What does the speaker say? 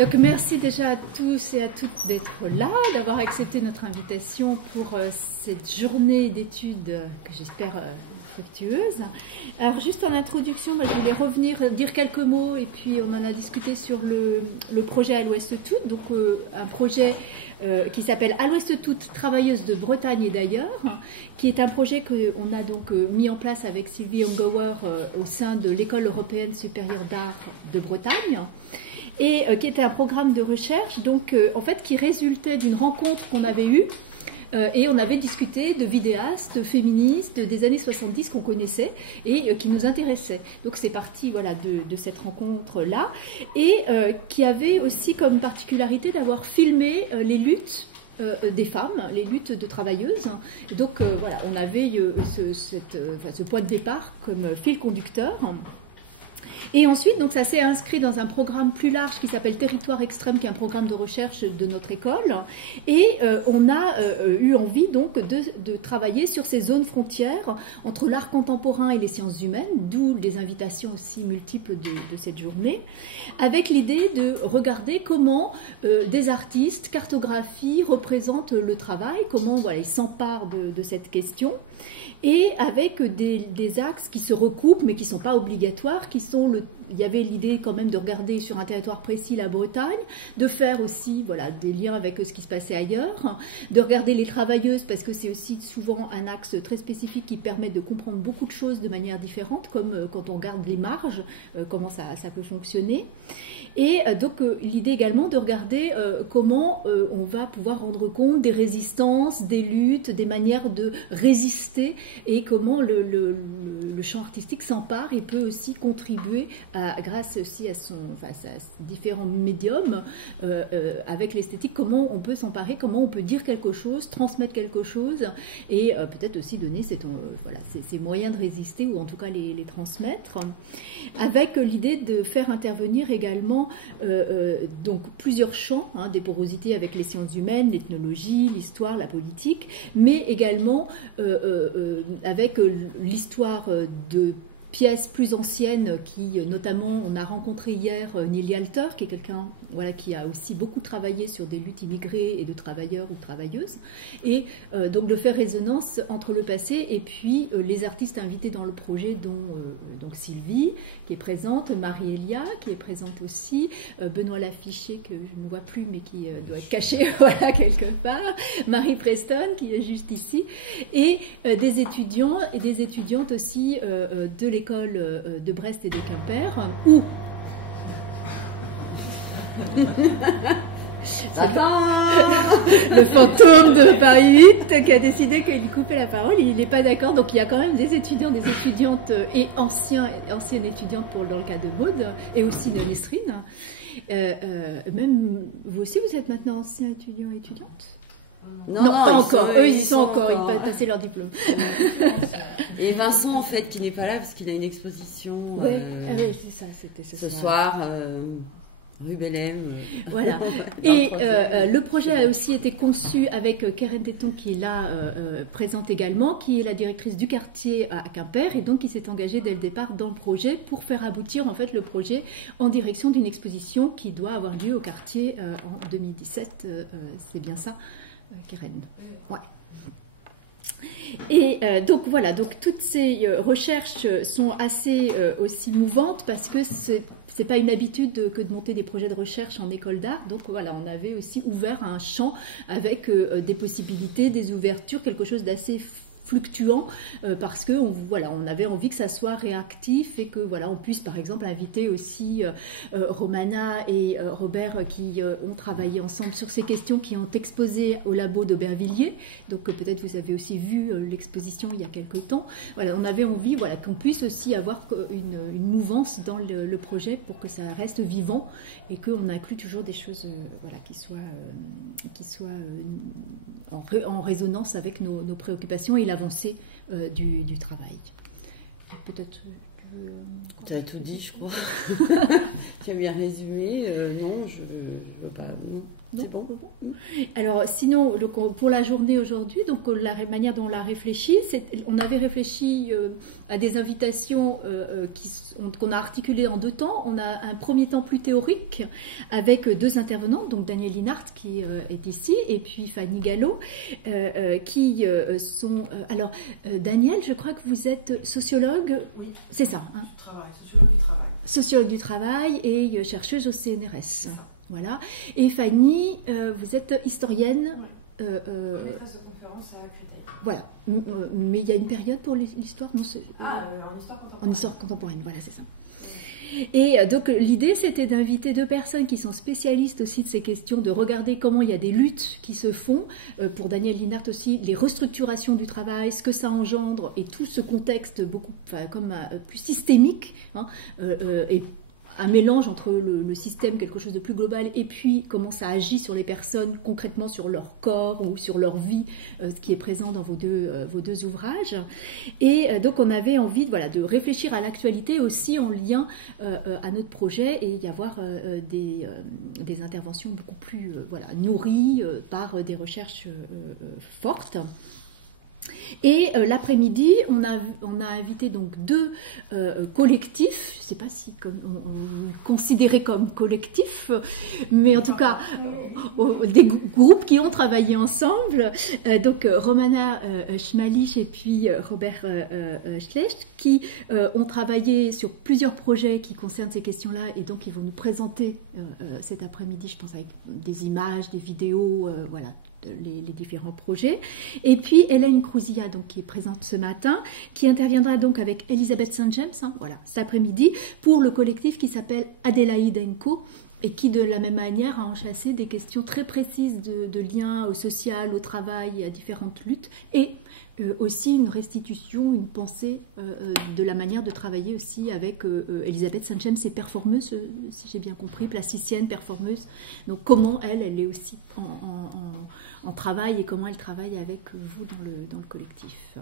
Donc merci déjà à tous et à toutes d'être là, d'avoir accepté notre invitation pour cette journée d'études que j'espère fructueuse. Alors juste en introduction, je voulais revenir dire quelques mots et puis on en a discuté sur le projet À l'Ouest Toutes, donc un projet qui s'appelle À l'Ouest Toutes, travailleuses de Bretagne et d'ailleurs, qui est un projet qu'on a donc mis en place avec Sylvie Ungower au sein de l'École européenne supérieure d'art de Bretagne. Et qui était un programme de recherche donc, en fait, qui résultait d'une rencontre qu'on avait eue et on avait discuté de vidéastes féministes des années 70 qu'on connaissait et qui nous intéressaient. Donc c'est parti voilà, de cette rencontre-là et qui avait aussi comme particularité d'avoir filmé les luttes des femmes, les luttes de travailleuses. Donc voilà, on avait ce point de départ comme fil conducteur. Et ensuite, donc, ça s'est inscrit dans un programme plus large qui s'appelle Territoire Extrême, qui est un programme de recherche de notre école. Et on a eu envie donc de travailler sur ces zones frontières entre l'art contemporain et les sciences humaines, d'où les invitations aussi multiples de cette journée, avec l'idée de regarder comment des artistes cartographient, représentent le travail, comment voilà, ils s'emparent de cette question. Et avec des axes qui se recoupent, mais qui ne sont pas obligatoires, qui sont il y avait l'idée quand même de regarder sur un territoire précis la Bretagne, de faire aussi voilà, des liens avec ce qui se passait ailleurs, de regarder les travailleuses, parce que c'est aussi souvent un axe très spécifique qui permet de comprendre beaucoup de choses de manière différente, comme quand on regarde les marges, comment ça peut fonctionner. Et donc l'idée également de regarder comment on va pouvoir rendre compte des résistances, des luttes, des manières de résister et comment le champ artistique s'empare et peut aussi contribuer grâce aussi à différents médiums avec l'esthétique, comment on peut s'emparer, comment on peut dire quelque chose, transmettre quelque chose et peut-être aussi donner ces moyens de résister ou en tout cas les transmettre, avec l'idée de faire intervenir également donc plusieurs champs, des porosités avec les sciences humaines, l'ethnologie, l'histoire, la politique, mais également avec l'histoire de pièces plus anciennes qui, notamment, on a rencontré hier Neil Alter, qui est quelqu'un qui a aussi beaucoup travaillé sur des luttes immigrées et de travailleurs ou travailleuses, et donc de faire résonance entre le passé et puis les artistes invités dans le projet, dont donc Sylvie, qui est présente, Marie-Elia, qui est présente aussi, Benoît Lafiché, que je ne vois plus, mais qui doit être caché voilà, quelque part, Marie Preston, qui est juste ici, et des étudiants et des étudiantes aussi de l'école de Brest et de Quimper, où le fantôme de Paris 8 qui a décidé qu'il coupait la parole, il n'est pas d'accord, donc il y a quand même des étudiants, des étudiantes et anciennes étudiantes dans le cas de Maud, et aussi de Nestrine. Même vous aussi, vous êtes maintenant ancien étudiant et étudiante ? Non, pas encore. Eux, ils sont encore. Ils peuvent passer leur diplôme. Et Vincent, en fait, qui n'est pas là parce qu'il a une exposition oui, c'est ça, c'était ce soir. Rue Bellem. Voilà. Et le projet a aussi été conçu avec Keren Téton, qui est là présente également, qui est la directrice du quartier à Quimper, et donc qui s'est engagée dès le départ dans le projet pour faire aboutir en fait le projet en direction d'une exposition qui doit avoir lieu au quartier en 2017. C'est bien ça, Keren. Ouais. Et donc voilà, donc toutes ces recherches sont assez aussi mouvantes parce que c'est pas une habitude que de monter des projets de recherche en école d'art. Donc voilà, on avait aussi ouvert un champ avec des possibilités, des ouvertures, quelque chose d'assez fluctuant parce que on avait envie que ça soit réactif et que on puisse par exemple inviter aussi Romana et Robert qui ont travaillé ensemble sur ces questions, qui ont exposé au labo d'Aubervilliers. Donc peut-être vous avez aussi vu l'exposition il y a quelque temps. Voilà, on avait envie qu'on puisse aussi avoir une mouvance dans le projet pour que ça reste vivant et qu'on inclue toujours des choses qui soient en résonance avec nos préoccupations et l'avancée du travail. Peut-être veux... Tu as tout dit, je crois. Tu as bien résumé. Non, je veux pas. Non. C'est bon. Alors, sinon, pour la journée aujourd'hui, donc la manière dont on l'a réfléchi, on avait réfléchi à des invitations qu'on a articulées en 2 temps. On a un premier temps plus théorique avec 2 intervenantes, donc Daniel Linhart qui est ici, et puis Fanny Gallo, qui sont... alors, Daniel, je crois que vous êtes sociologue. Oui. C'est ça. Hein, sociologue du travail. Sociologue du travail et chercheuse au CNRS. Voilà. Et Fanny, vous êtes historienne. Oui. Maîtresse de conférence à Créteil. Voilà. Mais il y a une période pour l'histoire, non, en histoire contemporaine. En histoire contemporaine, voilà, c'est ça. Et donc l'idée, c'était d'inviter 2 personnes qui sont spécialistes aussi de ces questions, de regarder comment il y a des luttes qui se font. Pour Daniel Linhart aussi, les restructurations du travail, ce que ça engendre, et tout ce contexte beaucoup, plus systémique, hein, et un mélange entre le système, quelque chose de plus global, et puis comment ça agit sur les personnes, concrètement sur leur corps ou sur leur vie, ce qui est présent dans vos deux ouvrages. Et donc on avait envie de réfléchir à l'actualité aussi en lien à notre projet et y avoir des interventions beaucoup plus nourries par des recherches fortes. Et l'après-midi, on a invité donc 2 collectifs, je ne sais pas si on considérait comme collectifs, mais en tout cas des groupes qui ont travaillé ensemble. Donc Romana Schmalich et puis Robert Schlecht, qui ont travaillé sur plusieurs projets qui concernent ces questions-là, et donc ils vont nous présenter cet après-midi, je pense, avec des images, des vidéos, les différents projets. Et puis Hélène Crouzilla, donc, qui est présente ce matin, qui interviendra donc avec Elisabeth Saint-James, cet après-midi, pour le collectif qui s'appelle Adélaïde & Co, et qui de la même manière a enchâssé des questions très précises de liens au social, au travail, à différentes luttes, et aussi une restitution, une pensée de la manière de travailler aussi avec Elisabeth Saint-James, est performeuse, si j'ai bien compris, plasticienne, performeuse. Donc comment elle est aussi en travail, et comment elle travaille avec vous dans le collectif.